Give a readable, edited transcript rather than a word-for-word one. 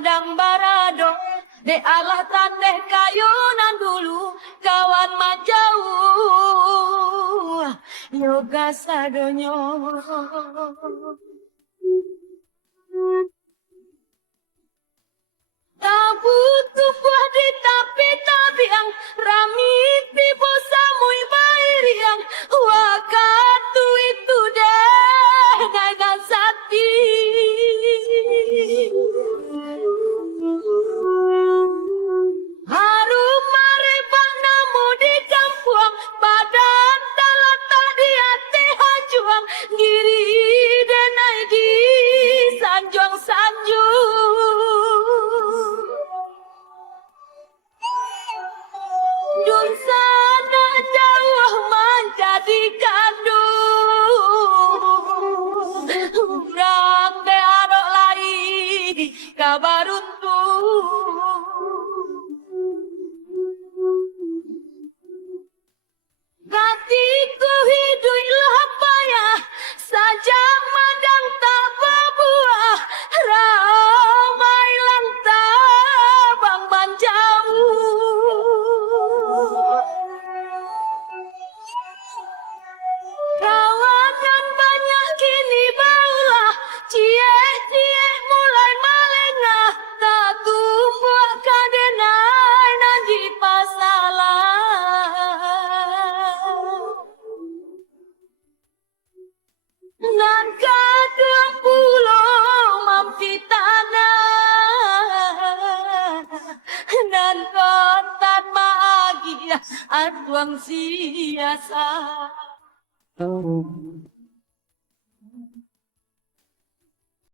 madang barado de Allah tandeh kayunan dulu kawan majauh yoga sadonyo tak butuh buah di tapi yang rami tibo samui bairi yang wakatu itu deh naga sati harum maribang namu di kampung badan talatah di hati hajuang giri denai di sanjung dun sana jauh menjadi kandung urang de adok lai kabar Gatiku hiduplah payah saja madang tak berbuah ramai lantabang jauh kawanan banyak kini baulah cie mulai malengah tak tumbuh kadenai nanti pasalah nan kadang pulau mampi tanah nan kontan bahagia atuang siasa